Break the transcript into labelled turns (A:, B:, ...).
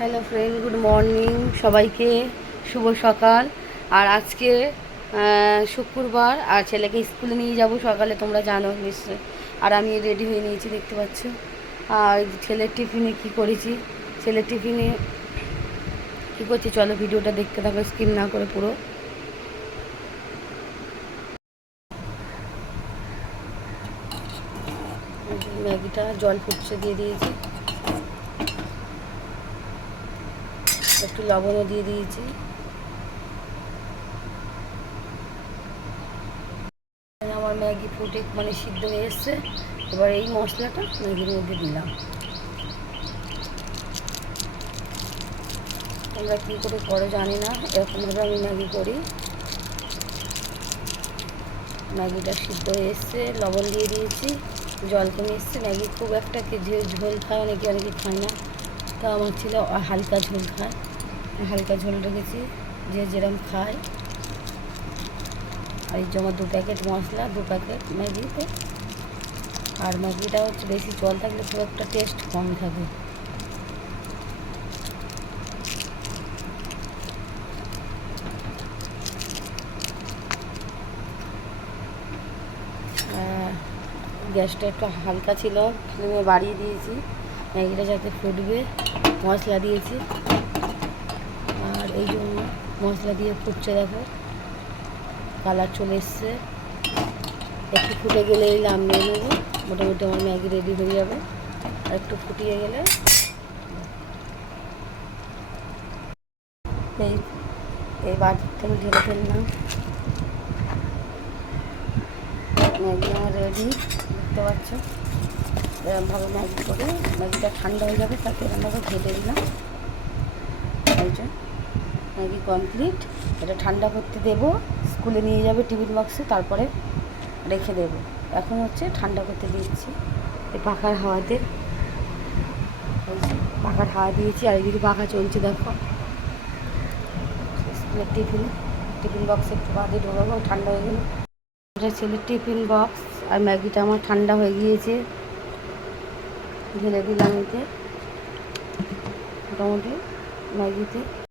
A: Hello friend good morning সবাইকে শুভ সকাল। আর আজকে শুক্রবার, আর ছেলেকে স্কুলে নিয়ে যাব সকালে, তোমরা জানো নিশ্চয়ই। আর আমি রেডি হয়ে নিয়েছি, দেখতে পাচ্ছ। আর ছেলের টিফিনে কি করেছি? ছেলের টিফিনে কী করছি? চলো ভিডিওটা দেখতে থাকো স্কিপ না করে পুরো। ম্যাগিটা জল ফুটছে দিয়ে দিয়েছি। একটু লবণও দিয়ে দিয়েছি। আমার ম্যাগি ফুটে মানে সিদ্ধ হয়ে এসছে। এবার এই মশলাটা ম্যাগির মধ্যে দিলাম। তোমরা কী করে করো জানি না, এরকমভাবে আমি ম্যাগি করি। ম্যাগিটা সিদ্ধ হয়ে এসছে, লবণ দিয়ে দিয়েছি। জল কমে এসছে। ম্যাগি খুব একটা ঝোল খায় অনেকে অনেকে খায় না। তা আমার ছিল হালকা ঝোল খায়। হালকা ঝোল রেখেছি, যে যেরম খায়। আর এই জমা দু প্যাকেট মশলা, দু প্যাকেট ম্যাগিতে। আর ম্যাগিটা হচ্ছে বেশি জল থাকলে খুব একটা টেস্ট কম থাকে। গ্যাসটা একটু হালকা ছিল বাড়িয়ে দিয়েছি। ম্যাগিটা যাতে ফুটবে, মশলা দিয়েছি। আর এই জন্য মশলা দিয়ে ফুটছে দেখো। কালার চলে এসছে। একটু ফুটে গেলে এই নামিয়ে নেব। মোটামুটি আমার ম্যাগি রেডি হয়ে যাবে। আর একটু ফুটিয়ে গেলে এই এই বাটিতে আমি ঢেলে ফেললাম। ম্যাগি আমার রেডি দেখতে পাচ্ছ? এরমভাবে ম্যাগি করে, ম্যাগিটা ঠান্ডা হয়ে যাবে তাকে এরমভাবে ঘেটে দিলাম। যে। ম্যাগি কমপ্লিট এটা ঠান্ডা করতে দেবো। স্কুলে নিয়ে যাবে টিফিন বক্সে তারপরে রেখে দেবো। এখন হচ্ছে ঠান্ডা করতে দিচ্ছি। এই পাখার হাওয়াতে। পাখার হাওয়া দিয়েছি, আর এদিকে পাখা চলছে, দেখো। স্কুলের টিফিন টিফিন বক্সে একটু বাদে ঢোকাবো, ঠান্ডা হয়ে গেলে। এটা ছেলের টিফিন বক্স আর ম্যাগিটা আমার ঠান্ডা হয়ে গিয়েছে। ঢেলে দিলাম এতে। মোটামুটি ম্যাগিতে।